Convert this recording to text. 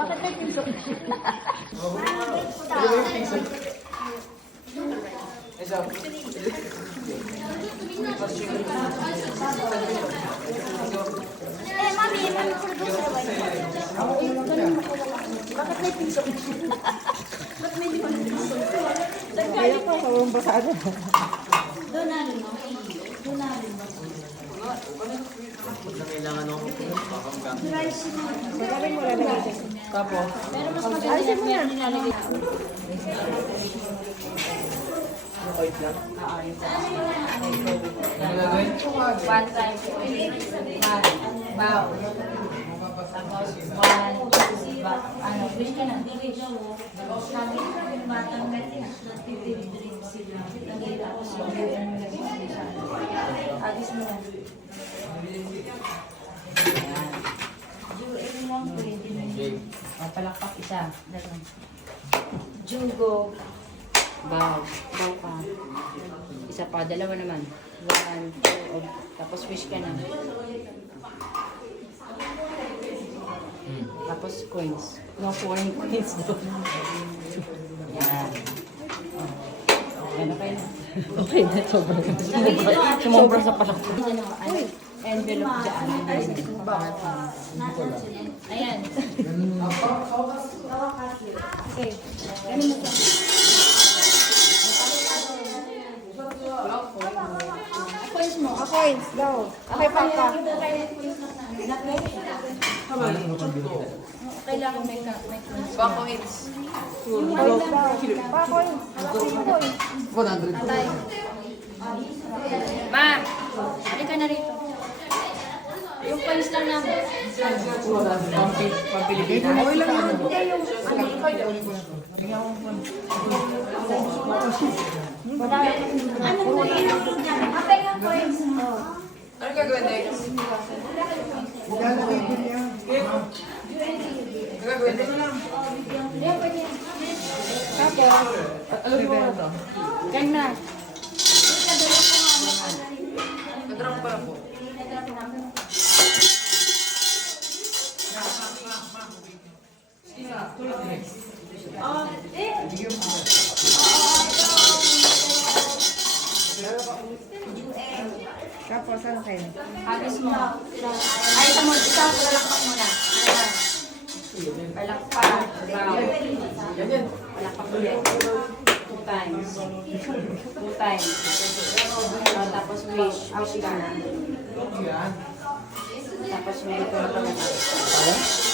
Bakit may piso? Mami, bakit may piso? Bakit may piso? Kaya pa, kawang basado. Doon na rin mo. Doon na rin mo. Kailangan ako Magaling mo lalagay. Tapos, Pero mas maganda yan. Meron nilalagay. wait lang. One time. One. Bow. Tapos one. Ano, wish ka na. Wish. Sabi ko yung batang natin. Nagtitiri-tiri sila. Nagtitiri ako siya. Agis mo na. Palakpak isa. Jugo. Bow. Bow ka. Isa pa, dalawa naman. 1, 2, tapos wish ka na. Tapos coins. No, foreign coins doon. Yan. Yan, okay na. Okay na, sobrang. Sobrang sa palakpak. Envelope dyan. Ayan. Okay. Ganun mo siya. Coins mo, coins daw. Okay, papa. Kailangan may coins. Coins. Coins daw. Pa, coins. Coins mo, coins. 100. Tatay. Ma! Halika na rito. Yung coins lang namin. Pambili ka na. Okay lang yun. Okay yung Ano mo yun? Apay nga coins. Ano gagawin next? Ano gagawin next? Alam mo ba ito? Kaya na. Nadrap pa po. Tapos, ano kayo? Agis mo. Ay, ito mo. Ito, palakpak muna. Ayan. Palakpak. Wow. Palakpak ulit. 2 times. 2 times. Tapos wish. Wish ka na. Tapos may ito na palakpak.